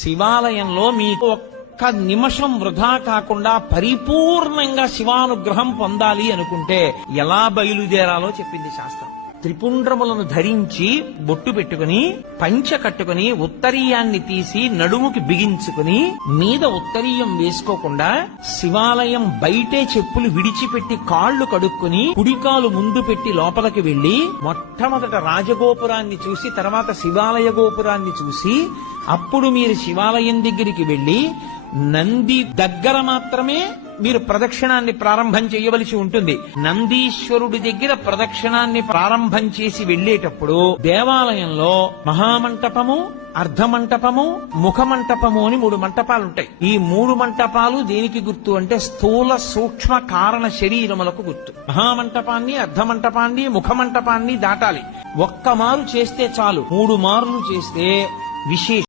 శివాలయంలో మీకు ఒక్క నిమిషం వృధా కాకుండా పరిపూర్ణంగా శివానుగ్రహం పొందాలి అనుకుంటే ఎలా బయలుదేరాలో చెప్పింది శాస్త్రం. త్రిపుండ్రములను ధరించి బొట్టు పెట్టుకుని పంచె కట్టుకుని ఉత్తరీయాన్ని తీసి నడుముకి బిగించుకుని మీద ఉత్తరీయం వేసుకోకుండా శివాలయం బయటే చెప్పులు విడిచిపెట్టి కాళ్లు కడుక్కుని కుడికాలు ముందు పెట్టి లోపలికి వెళ్లి మొట్టమొదట రాజగోపురాన్ని చూసి తర్వాత శివాలయ గోపురాన్ని చూసి అప్పుడు మీరు శివాలయం దగ్గరికి వెళ్లి నంది దగ్గర మాత్రమే మీరు ప్రదక్షిణాన్ని ప్రారంభం చేయవలసి ఉంటుంది. నందీశ్వరుడి దగ్గర ప్రదక్షిణాన్ని ప్రారంభం చేసి వెళ్లేటప్పుడు దేవాలయంలో మహామంటపము, అర్ధమంటపము, ముఖమంటపము అని 3 మంటపాలుంటాయి. ఈ 3 మంటపాలు దేనికి గుర్తు అంటే స్థూల సూక్ష్మ కారణ శరీరములకు గుర్తు. మహామంటపాన్ని, అర్ధమంటపాన్ని, ముఖమంటపాన్ని దాటాలి. ఒక్క మారు చేస్తే చాలు. 3 మార్లు చేస్తే విశేషం.